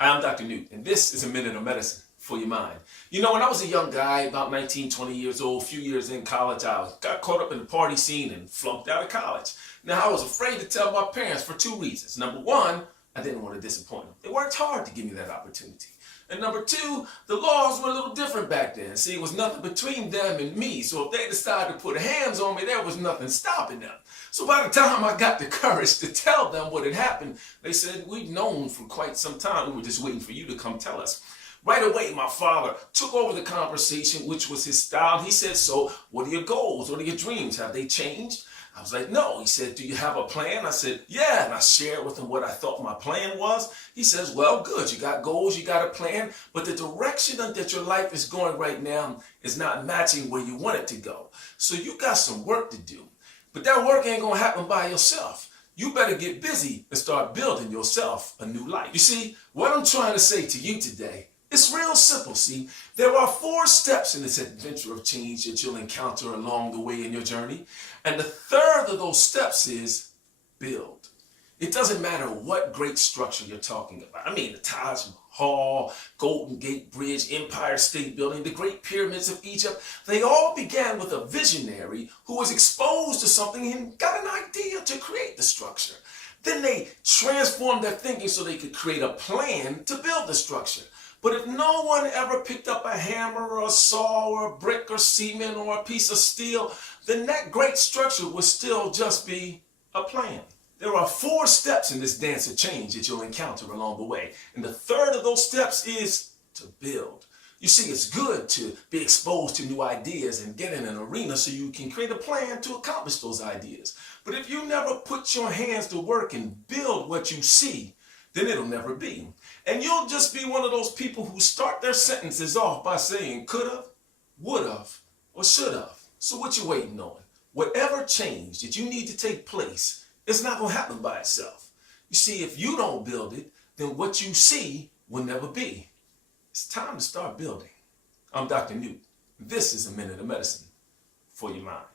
Hi, I'm Dr. Newt, and this is a minute of medicine for your mind. You know, when I was a young guy, about 19, 20 years old, a few years in college, I got caught up in the party scene and flunked out of college. Now, I was afraid to tell my parents for two reasons. Number one, I didn't want to disappoint them. They worked hard to give me that opportunity. And number two, the laws were a little different back then. See, it was nothing between them and me. So if they decided to put hands on me, there was nothing stopping them. So by the time I got the courage to tell them what had happened, they said, we've known for quite some time. We were just waiting for you to come tell us. Right away, my father took over the conversation, which was his style. He said, so what are your goals? What are your dreams? Have they changed? I was like, no. He said, do you have a plan? I said, yeah. And I shared with him what I thought my plan was. He says, well, good. You got goals, you got a plan, but the direction that your life is going right now is not matching where you want it to go. So you got some work to do. But that work ain't going to happen by yourself. You better get busy and start building yourself a new life. You see, what I'm trying to say to you today, it's real simple, see. There are 4 steps in this adventure of change that you'll encounter along the way in your journey. And the third of those steps is build. It doesn't matter what great structure you're talking about. I mean, the Taj Mahal, Golden Gate Bridge, Empire State Building, the Great Pyramids of Egypt. They all began with a visionary who was exposed to something and got an idea to create the structure. Then they transformed their thinking so they could create a plan to build the structure. But if no one ever picked up a hammer or a saw or a brick or cement or a piece of steel, then that great structure would still just be a plan. There are 4 steps in this dance of change that you'll encounter along the way. And the third of those steps is to build. You see, it's good to be exposed to new ideas and get in an arena so you can create a plan to accomplish those ideas. But if you never put your hands to work and build what you see, then it'll never be. And you'll just be one of those people who start their sentences off by saying could've, would've, or should've. So what you waiting on? Whatever change that you need to take place, it's not going to happen by itself. You see, if you don't build it, then what you see will never be. It's time to start building. I'm Dr. Newt. This is a Minute of Medicine for your mind.